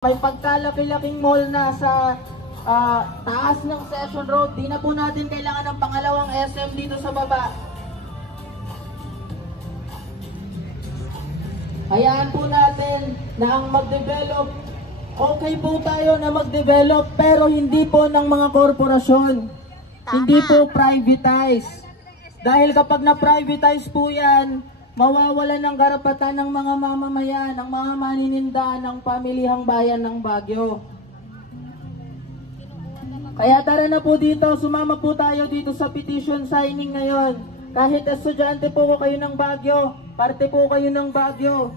May pagkalaki-laking mall na sa taas ng Session Road. Di na po natin kailangan ng pangalawang SM dito sa baba. Hayaan po natin na ang mag-develop. Okay po tayo na mag-develop pero hindi po ng mga korporasyon. Hindi po privatize. Dahil kapag na-privatize po yan, mawawalan ng karapatan ng mga mamamayan, ng mga manininda ng pamilihang bayan ng Baguio. Kaya tara na po dito, sumama po tayo dito sa petition signing ngayon. Kahit estudyante po kayo ng Baguio, parte po kayo ng Baguio,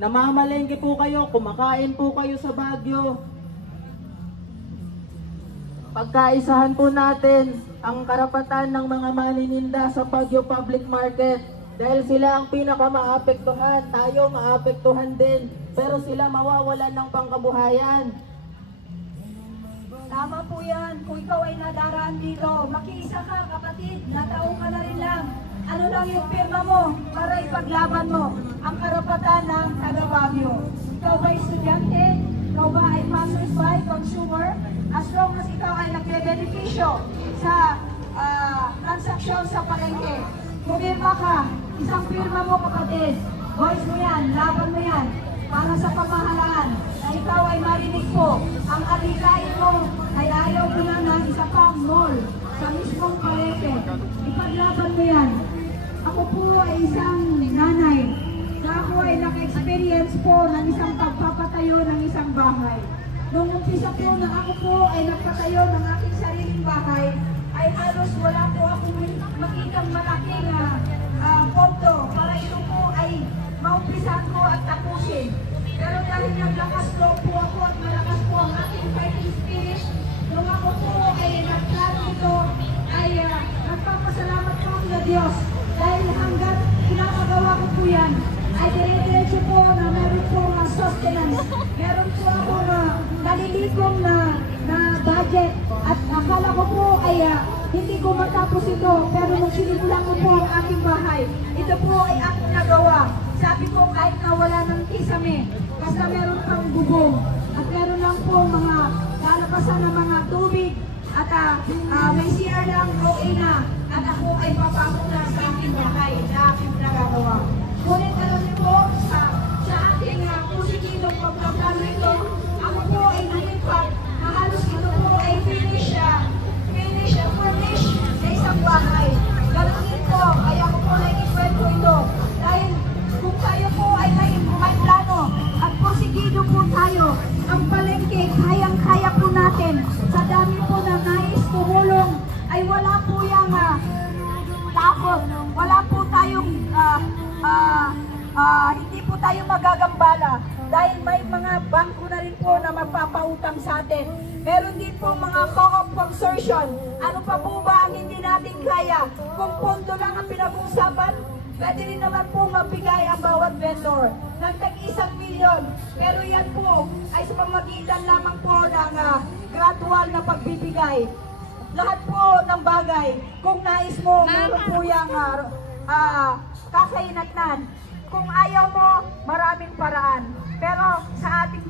namamalengke po kayo, kumakain po kayo sa Baguio. Pagkaisahan po natin ang karapatan ng mga manininda sa Baguio Public Market. Dahil sila ang pinaka-maapektuhan, tayo maapektuhan din, pero sila mawawalan ng pangkabuhayan. Tama po yan. Kung ikaw ay nadaraan dito, makiisa ka kapatid, natao ka na rin lang. Ano lang yung pirma mo para ipaglaban mo ang karapatan ng taga Baguio. Ikaw ba estudyante? Ikaw ba ay passers-by, consumer? As long as ikaw ay nagbe-benepisyo sa transaksyon sa palengke, pumirma ka. Isang pirma mo kapatid, voice mo yan, laban mo yan, para sa pamahalaan na ikaw ay marinig po. Ang alikain mo ay ayaw mo na ng isa pang mall sa mismong palengke. Ipaglaban mo yan. Ako po ay isang nanay na ako ay naka-experience po ng isang pagpapatayo ng isang bahay. Nung umpisa po na ako po ay nagpatayo ng aking sariling bahay, ay halos wala po akong makitang malaking konto para ito po ay maumpisahan ko at tapusin. Pero dahil naglakas loob po ako at malakas po ang aking fighting spirit, nung ako po ay nagplano ito, ay nagpapasalamat po ako sa Diyos. Dahil hanggang pinapagawa ko po yan, ay dire-diretso po na meron po sustenance. Meron po ako nalilikom na budget at akala ko po ay hindi ko matapos ito, pero nung sinimulan ko po ang aking bahay, ito po ay aking nagawa. Sabi ko kahit na wala ng kisame, basta meron pang bubong at meron lang po mga lalapasan ng mga tubig at may CR lang, okay na, at ako ay papasok na sa aking bahay na aking nagagawa. Ngunit alam niyo po, sa ating pusikidong pagpaplano ito, ako po ay nalipat na halos ito po ay furnish sa isang bahay. Ganoon po, kaya ko po naikwento ito. Dahil kung tayo po ay may plano at porsigido po tayo, ang palengke, kayang-kaya po natin. Sa dami po na nais tumulong, ay wala po yung takot. Wala po tayong, hindi po tayo magagambala. Dahil may mga bangko na rin po na magpapautang sa atin. Meron din po mga co-op consortium. Ano pa po ba ang hindi natin kaya? Kung pondo lang ang pinag-uusapan, pwede rin naman po magbigay ang bawat vendor ng tag-1 milyon. Pero yan po ay sa pamagitan lamang po ng gradual na pagbibigay. Lahat po ng bagay, kung nais mo, meron po yung kakainatnan. Kung ayaw mo, maraming paraan. Pero sa ating